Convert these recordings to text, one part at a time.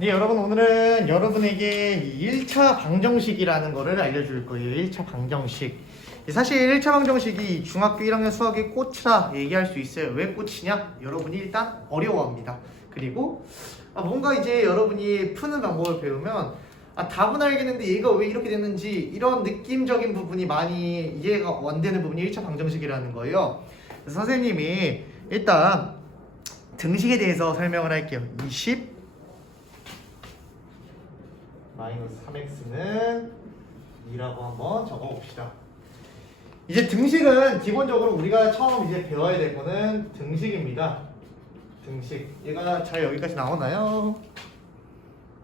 네, 여러분 오늘은 여러분에게 1차 방정식이라는 거를 알려줄 거예요. 1차 방정식. 사실 1차 방정식이 중학교 1학년 수학의 꽃이라 얘기할 수 있어요. 왜 꽃이냐? 여러분이 일단 어려워합니다. 그리고 뭔가 이제 여러분이 푸는 방법을 배우면 답은 알겠는데 얘가 왜 이렇게 됐는지 이런 느낌적인 부분이 많이 이해가 안 되는 부분이 1차 방정식이라는 거예요. 그래서 선생님이 일단 등식에 대해서 설명을 할게요. 20 마이너스 3x는 2라고 한번 적어봅시다. 이제 등식은 기본적으로 우리가 처음 이제 배워야 될 거는 등식입니다. 등식. 얘가 잘 여기까지 나오나요?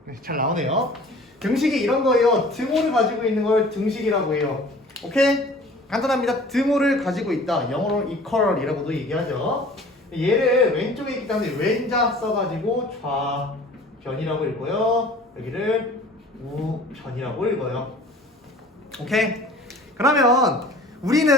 네, 잘 나오네요. 등식이 이런 거예요. 등호를 가지고 있는 걸 등식이라고 해요. 오케이? 간단합니다. 등호를 가지고 있다. 영어로 equal이라고도 얘기하죠. 얘를 왼쪽에 있기 때문에 왼자 써가지고 좌변이라고 읽고요. 여기를 우변이라고 읽어요. 오케이? 그러면 우리는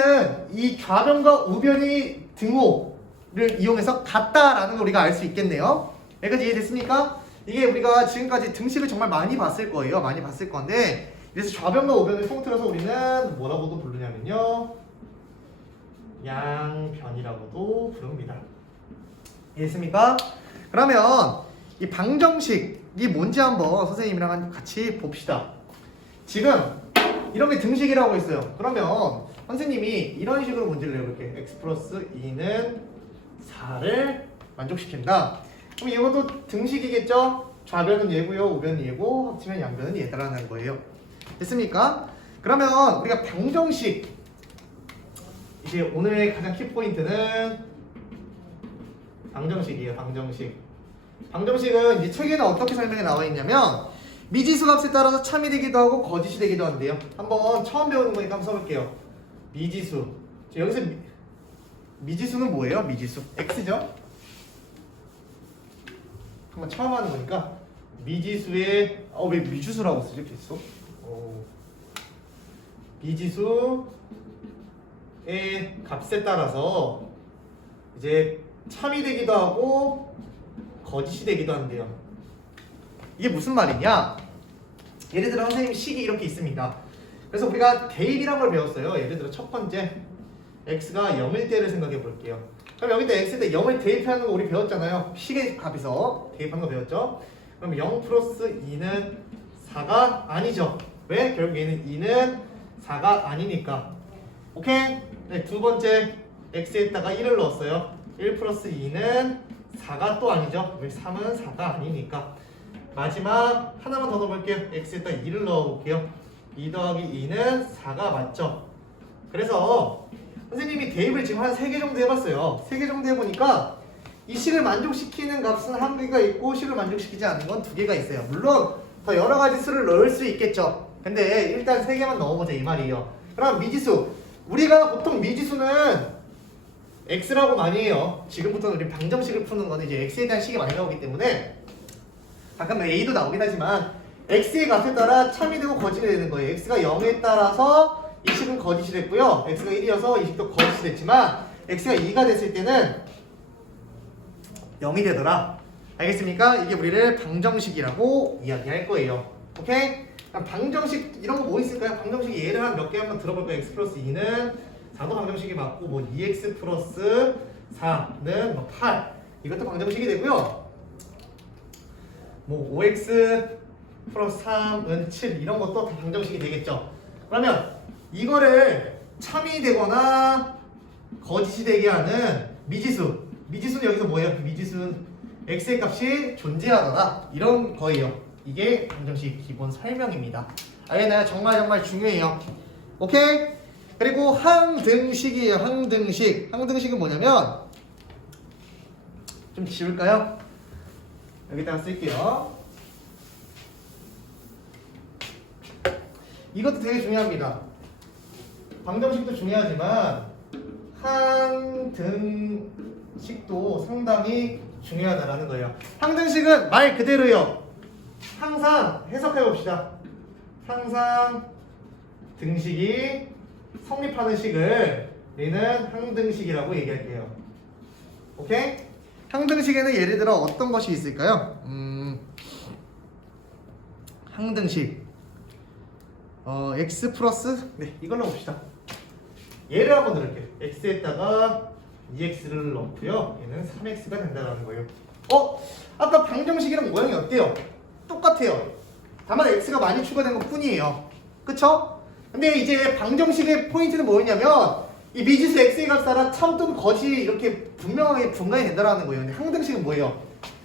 이 좌변과 우변이 등호를 이용해서 같다라는 걸 우리가 알 수 있겠네요. 여기까지 이해됐습니까? 이게 우리가 지금까지 등식을 정말 많이 봤을 거예요. 많이 봤을 건데, 그래서 좌변과 우변을 통틀어서 우리는 뭐라고도 부르냐면요, 양변이라고도 부릅니다. 이해했습니까? 그러면 이 방정식이 뭔지 한번 선생님이랑 같이 봅시다. 지금 이런 게 등식이라고 했어요. 그러면 선생님이 이런 식으로 문제를 내볼게요. x 플러스 2는 4를 만족시킨다. 그럼 이것도 등식이겠죠? 좌변은 얘고요, 우변은 얘고, 합치면 양변은 얘다라는 거예요. 됐습니까? 그러면 우리가 방정식, 이제 오늘의 가장 키포인트는 방정식이에요. 방정식. 방정식은 이제 책에는 어떻게 설명이 나와 있냐면, 미지수 값에 따라서 참이 되기도 하고 거짓이 되기도 한대요. 한번 처음 배우는 거니까 한번 써볼게요. 미지수. 여기서 미지수는 뭐예요? 미지수. x죠? 한번 처음 하는 거니까 미지수의 왜 미지수라고 쓰지? 계속. 미지수의 값에 따라서 이제 참이 되기도 하고 거짓이 되기도 한대요. 이게 무슨 말이냐? 예를 들어 선생님 식이 이렇게 있습니다. 그래서 우리가 대입이란 걸 배웠어요. 예를 들어 첫 번째 x가 0일 때를 생각해 볼게요. 그럼 여기다 x에 0을 대입하는 거 우리 배웠잖아요. 식의 값에서 대입하는 거 배웠죠. 그럼 0 플러스 2는 4가 아니죠. 왜? 결국 얘는 2는 4가 아니니까. 오케이? 네, 두 번째 x에다가 1을 넣었어요. 1 플러스 2는 4가 또 아니죠. 왜? 3은 4가 아니니까. 마지막 하나만 더 넣어볼게요. x에다 2를 넣어볼게요. 2 더하기 2는 4가 맞죠. 그래서 선생님이 대입을 지금 한 3개 정도 해봤어요. 3개 정도 해보니까 이 식을 만족시키는 값은 1개가 있고 식을 만족시키지 않는 건 2개가 있어요. 물론 더 여러 가지 수를 넣을 수 있겠죠. 근데 일단 3개만 넣어보자 이 말이에요. 그럼 미지수. 우리가 보통 미지수는 x라고 많이 해요. 지금부터는 우리 방정식을 푸는 거는 이제 x에 대한 식이 많이 나오기 때문에 가끔 a도 나오긴 하지만 x의 값에 따라 참이 되고 거짓이 되는 거예요. x가 0에 따라서 이 식은 거짓이 됐고요. x가 1이어서 이 식도 거짓이 됐지만 x가 2가 됐을 때는 0이 되더라. 알겠습니까? 이게 우리를 방정식이라고 이야기할 거예요. 오케이? 그럼 방정식 이런 거 뭐 있을까요? 방정식 예를 한 몇 개 한번 들어볼까요? x 플러스 2는 4도 방정식이 맞고 뭐 2x 플러스 4는 뭐 8 이것도 방정식이 되고요. 뭐 5x 플러스 3은 7 이런 것도 다 방정식이 되겠죠. 그러면 이거를 참이 되거나 거짓이 되게 하는 미지수. 미지수는 여기서 뭐예요? 미지수는 x의 값이 존재하더라. 이런 거예요. 이게 방정식 기본 설명입니다. 알겠나요? 정말 중요해요. 오케이? 그리고 항등식이에요. 항등식. 항등식은 뭐냐면 좀 지울까요? 여기다가 쓸게요. 이것도 되게 중요합니다. 방정식도 중요하지만 항등식도 상당히 중요하다라는 거예요. 항등식은 말 그대로요. 항상 해석해 봅시다. 항상 등식이 성립하는 식을 우리는 항등식이라고 얘기할게요. 오케이? 항등식에는 예를 들어 어떤 것이 있을까요? 항등식 x 플러스 네 이걸로 봅시다. 얘를 한번 넣을게요. x에다가 2x를 넣고요. 얘는 3x가 된다는 거예요. 아까 방정식이랑 모양이 어때요? 똑같아요. 다만 x가 많이 추가된 것 뿐이에요. 그쵸? 근데 이제 방정식의 포인트는 뭐였냐면 이 미지수 x의 값 따라 참 또는 거짓 이렇게 분명하게 분간이 된다는 거예요. 근데 항등식은 뭐예요?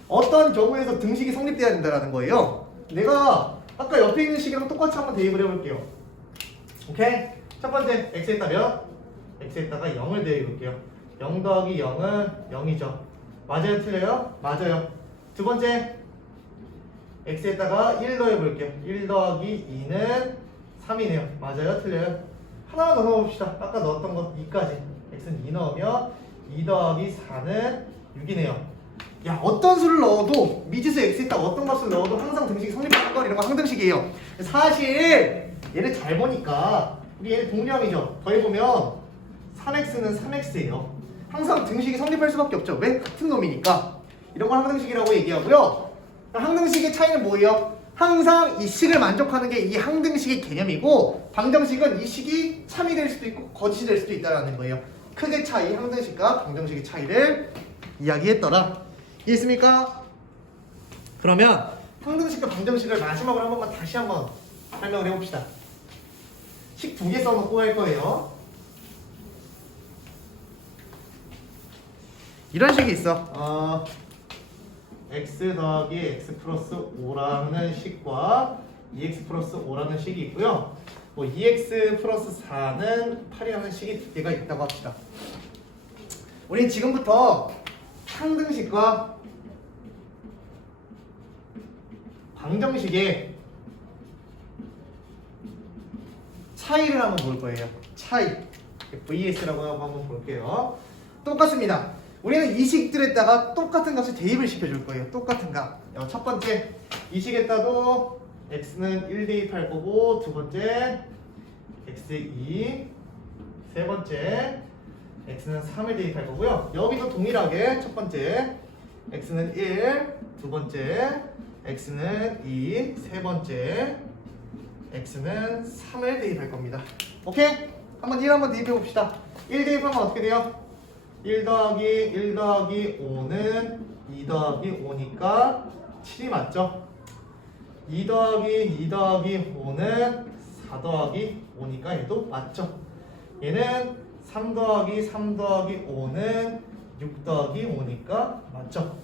어떤 경우에서 등식이 성립돼야 된다는 거예요. 내가 아까 옆에 있는 식이랑 똑같이 한번 대입을 해볼게요. 오케이? 첫 번째 x에다가 0을 대입해볼게요. 0 더하기 0은 0이죠. 맞아요? 틀려요? 맞아요. 두 번째 x에다가 1 더해볼게요. 1 더하기 2는 3이네요. 맞아요? 틀려요? 하나만 더 넣어봅시다. 아까 넣었던 거 2까지. x는 2 넣으면 2 더하기 4는 6이네요. 야, 어떤 수를 넣어도 미지수 x에다 어떤 값을 넣어도 항상 등식이 성립하는 건 이런 거 항등식이에요. 사실 얘를 잘 보니까 우리 얘네 동류함이죠. 더해보면 3x는 3x예요. 항상 등식이 성립할 수밖에 없죠. 왜? 같은 놈이니까. 이런 걸 항등식이라고 얘기하고요. 항등식의 차이는 뭐예요? 항상 이 식을 만족하는 게 이 항등식의 개념이고 방정식은 이 식이 참이 될 수도 있고 거짓이 될 수도 있다는 거예요. 크게 차이, 항등식과 방정식의 차이를 이야기했더라. 이해했습니까? 그러면 항등식과 방정식을 마지막으로 한 번만 다시 한번 설명을 해봅시다. 식 2개 써놓고 할 거예요. 이런 식이 있어. x 더하기 x 플러스 5라는 식과 2x 플러스 5라는 식이 있고요. 2x 플러스 4는 8이라는 식이 두 개가 있다고 합시다. 우린 지금부터 항등식과 방정식의 차이를 한번 볼 거예요. 차이. vs라고 하고 한번 볼게요. 똑같습니다. 우리는 이 식들에다가 똑같은 값을 대입을 시켜줄 거예요. 똑같은 값. 첫 번째, 이 식에다도 x는 1 대입할 거고, 두 번째, x에 2, 세 번째, x는 3을 대입할 거고요. 여기도 동일하게 첫 번째, x는 1, 두 번째, x는 2, 세 번째, x는 3을 대입할 겁니다. 오케이? 한번 1 한번 대입해 봅시다. 1 대입하면 어떻게 돼요? 1 더하기 5는 2 더하기 5니까 7이 맞죠? 2 더하기 5는 4 더하기 5니까 얘도 맞죠? 얘는 3 더하기 5는 6 더하기 5니까 맞죠?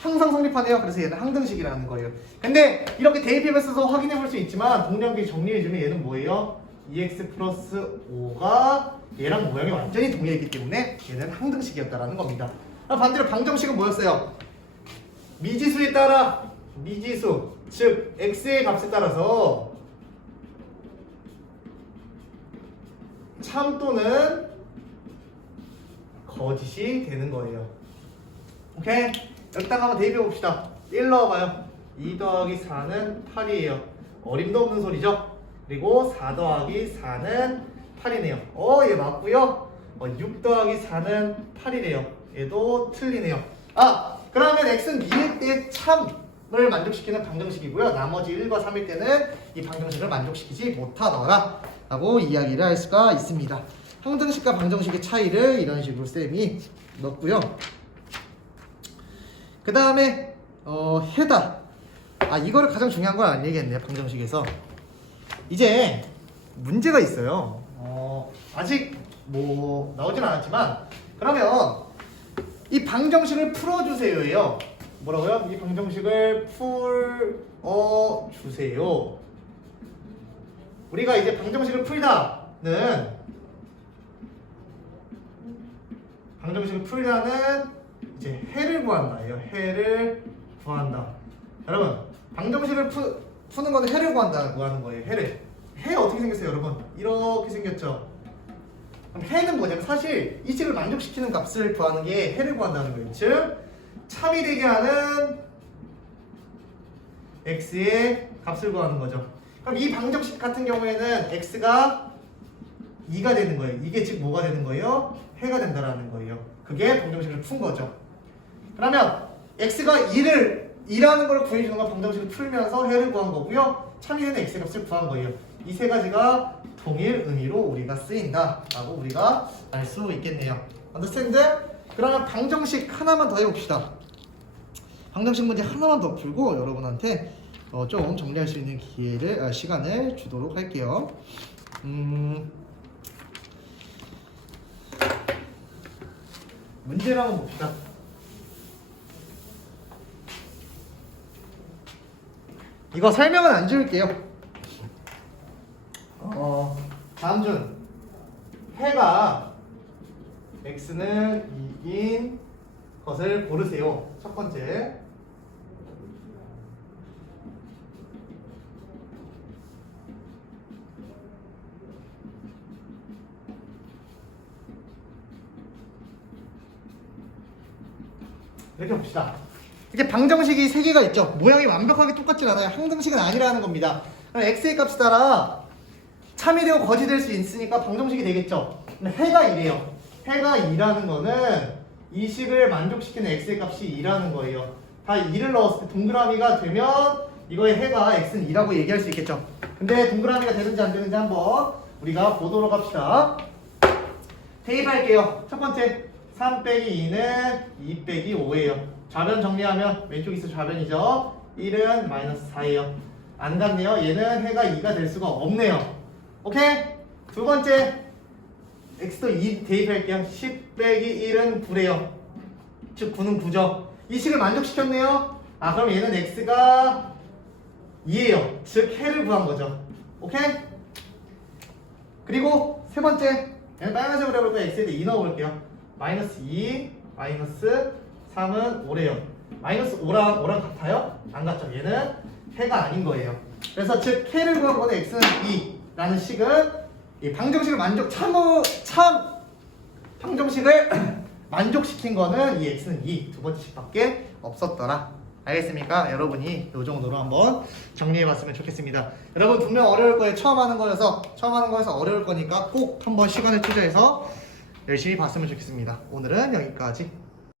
항상 성립하네요. 그래서 얘는 항등식이라는 거예요. 근데 이렇게 대입해서 확인해 볼 수 있지만 동량끼리 정리해주면 얘는 뭐예요? 2x 플러스 5가 얘랑 모양이 완전히 동일했기 때문에 얘는 항등식이었다라는 겁니다. 반대로 방정식은 뭐였어요? 미지수에 따라 미지수, 즉 x의 값에 따라서 참 또는 거짓이 되는 거예요. 오케이? 여기다가 한번 대입해 봅시다. 1 넣어봐요. 2 더하기 4는 8이에요. 어림도 없는 소리죠? 그리고 4 더하기 4는 8이네요. 얘 맞고요. 6 더하기 4는 8이네요. 얘도 틀리네요. 그러면 x는 2일 때 참을 만족시키는 방정식이고요. 나머지 1과 3일 때는 이 방정식을 만족시키지 못하더라 라고 이야기를 할 수가 있습니다. 항등식과 방정식의 차이를 이런 식으로 쌤이 넣었고요. 그 다음에 해다. 이거를 가장 중요한 건 아니겠네요. 방정식에서 이제 문제가 있어요. 아직 뭐 나오진 않았지만 그러면 이 방정식을 풀어주세요예요. 뭐라고요? 이 방정식을 풀어주세요. 우리가 이제 방정식을 풀다는 이제 해를 구한다예요. 해를 구한다. 여러분 방정식을 푸는 거는 해를 구한다고 하는 거예요. 해 어떻게 생겼어요, 여러분? 이렇게 생겼죠. 그럼 해는 뭐냐면 사실 이 식을 만족시키는 값을 구하는 게 해를 구한다는 거예요. 즉 참이 되게 하는 x의 값을 구하는 거죠. 그럼 이 방정식 같은 경우에는 x가 2가 되는 거예요. 이게 즉 뭐가 되는 거예요? 해가 된다라는 거예요. 그게 방정식을 푼 거죠. 그러면 x가 2를 2라는 걸 구해주는 건 방정식을 풀면서 해를 구한 거고요. 참이되는 x의 값을 구한 거예요. 이 세 가지가 동일 의미로 우리가 쓰인다 라고 우리가 알 수 있겠네요. understand? 그러면 방정식 하나만 더 해봅시다. 방정식 문제 하나만 더 풀고 여러분한테 좀 정리할 수 있는 시간을 주도록 할게요. 문제를 한번 봅시다. 이거 설명은 안 지울게요. 다음 중 해가 x는 2인 것을 고르세요. 첫 번째. 이렇게 봅시다. 이게 방정식이 3개가 있죠. 모양이 완벽하게 똑같진 않아요. 항등식은 아니라는 겁니다. 그럼 x의 값을 따라 참이 되고 거짓 될 수 있으니까 방정식이 되겠죠. 근데 해가 2래요. 해가 2라는 거는 이 식을 만족시키는 x의 값이 2라는 거예요. 다 2를 넣었을 때 동그라미가 되면 이거의 해가 x는 2라고 얘기할 수 있겠죠. 근데 동그라미가 되는지 안 되는지 한번 우리가 보도록 합시다. 대입할게요. 첫 번째 3 빼기 2는 2 빼기 5예요. 좌변 정리하면 왼쪽이 있어 좌변이죠. 1은 마이너스 4예요. 안 같네요. 얘는 해가 2가 될 수가 없네요. 오케이? 두 번째 x도 2 대입할게요. 10 빼기 1은 9래요. 즉 9는 9죠. 이 식을 만족시켰네요. 그럼 얘는 x가 2예요. 즉 해를 구한 거죠. 오케이? 그리고 세 번째 얘는 빨간색으로 해볼 거예요. x에다 2 넣어볼게요. 마이너스 2, 마이너스 3은 5래요. 마이너스 5랑 같아요? 안 같죠? 얘는 해가 아닌 거예요. 그래서 즉 해를 구한 거는 x는 2라는 식은 이 방정식을 방정식을 만족시킨 거는 이 x는 2 두 번째 식밖에 없었더라. 알겠습니까? 여러분이 이 정도로 한번 정리해봤으면 좋겠습니다. 여러분 분명 어려울 거예요. 처음 하는 거여서 어려울 거니까 꼭 한번 시간을 투자해서 열심히 봤으면 좋겠습니다. 오늘은 여기까지.